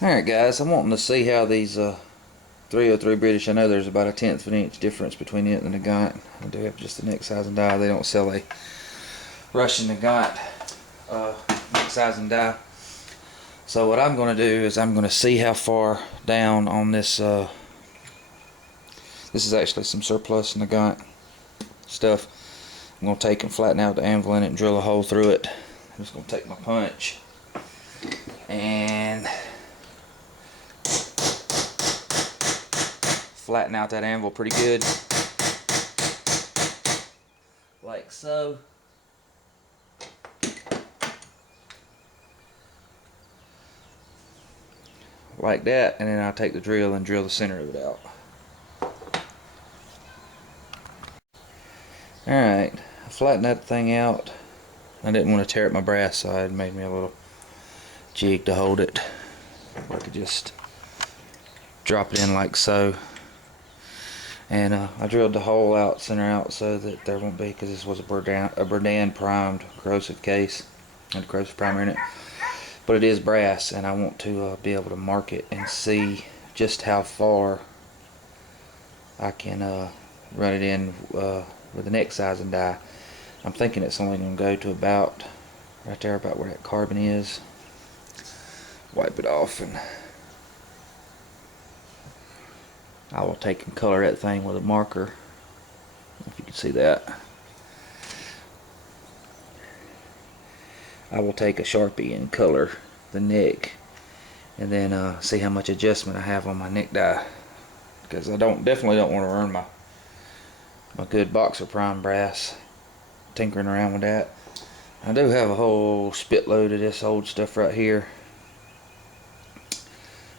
Alright guys, I'm wanting to see how these 303 British, I know there's about a tenth of an inch difference between it and the Nagant. I do have just the neck size and die. They don't sell a Russian Nagant neck size and die. So what I'm going to do is I'm going to see how far down on this, this is actually some surplus Nagant stuff. I'm going to take and flatten out the anvil in it and drill a hole through it. I'm just going to take my punch and flatten out that anvil pretty good, like so. Like that, and then I'll take the drill and drill the center of it out. Alright, I flattened that thing out. I didn't want to tear up my brass, so I made me a little jig to hold it. I could just drop it in like so. And I drilled the hole out, center out, so that there won't be, because this was a Berdan primed corrosive case, and a corrosive primer in it. But it is brass, and I want to be able to mark it and see just how far I can run it in with the neck size and die. I'm thinking it's only going to go to about right there, about where that carbon is. Wipe it off, and I will take and color that thing with a marker, if you can see that. I will take a Sharpie and color the neck, and then see how much adjustment I have on my neck die, because I definitely don't want to ruin my good boxer prime brass tinkering around with that. I do have a whole spit load of this old stuff right here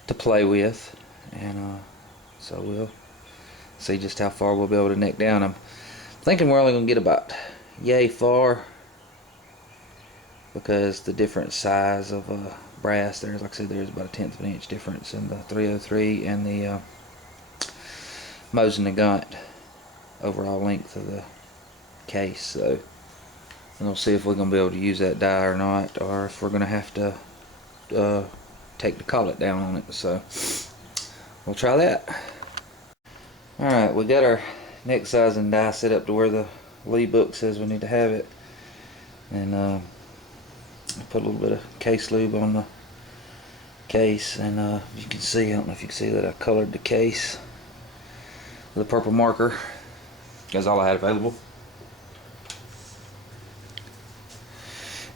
to play with, and so we'll see just how far we'll be able to neck down. I'm thinking we're only going to get about yay far, because the different size of brass, there's, like I said, there's about a tenth of an inch difference in the 303 and the Mosin Nagant overall length of the case. So we'll see if we're going to be able to use that die or not, or if we're going to have to take the collet down on it. So we'll try that. Alright, we got our neck size and die set up to where the Lee book says we need to have it, and I put a little bit of case lube on the case, and you can see, I don't know if you can see that I colored the case with a purple marker. That's all I had available.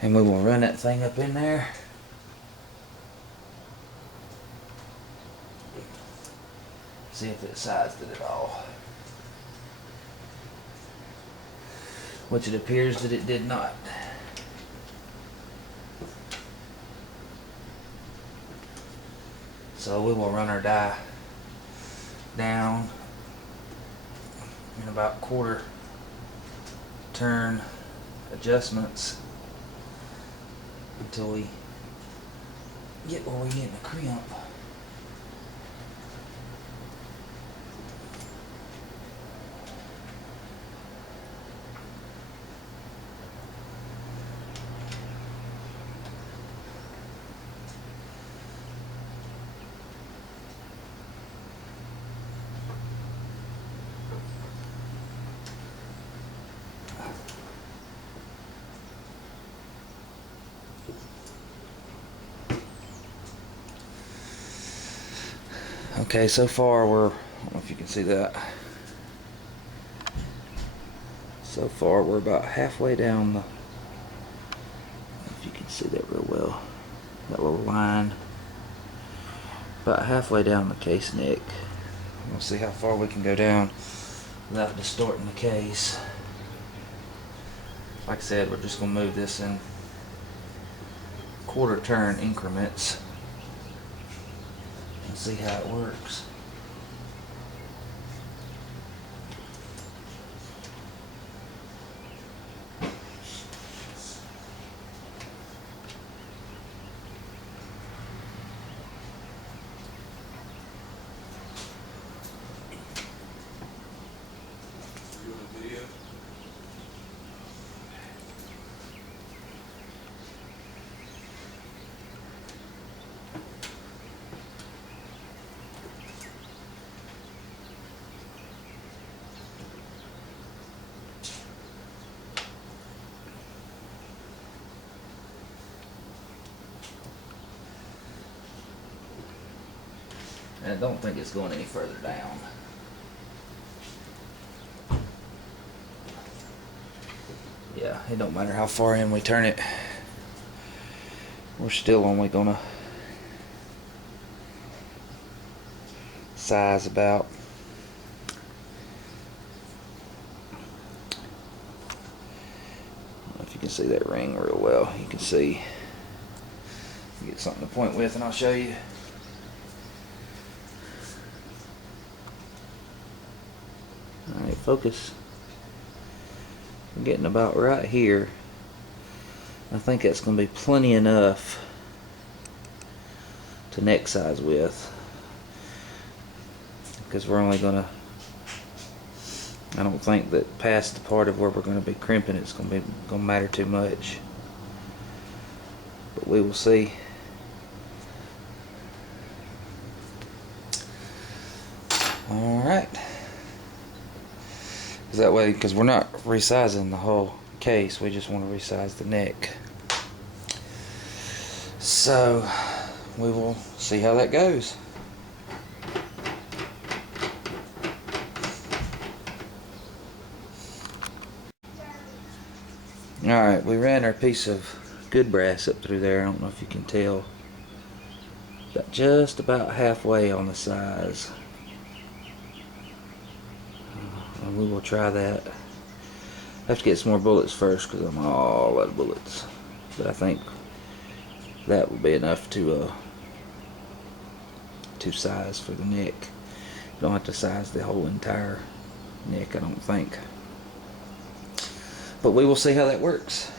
And we will run that thing up in there. See if it sized it at all. Which it appears that it did not. So we will run our die down in about quarter turn adjustments until we get where we get in the crimp. Okay, so far I don't know if you can see that. So far we're about halfway down the, if you can see that real well, that little line. About halfway down the case neck. We'll see how far we can go down without distorting the case. Like I said, we're just going to move this in quarter turn increments and see how it works. And I don't think it's going any further down. Yeah, it don't matter how far in we turn it. We're still only gonna size about if you can see that ring real well. You can see, get something to point with and I'll show you. Alright, focus. We're getting about right here. I think that's going to be plenty enough to neck size with, because we're only going to, I don't think that past the part of where we're going to be crimping it's going to matter too much, but we will see. Alright, that way, because we're not resizing the whole case, we just want to resize the neck. So we will see how that goes. Alright, we ran our piece of good brass up through there. I don't know if you can tell. Got just about halfway on the size. And we will try that. I have to get some more bullets first because I'm all out of bullets. But I think that will be enough to size for the neck. You don't have to size the whole entire neck, I don't think. But we will see how that works.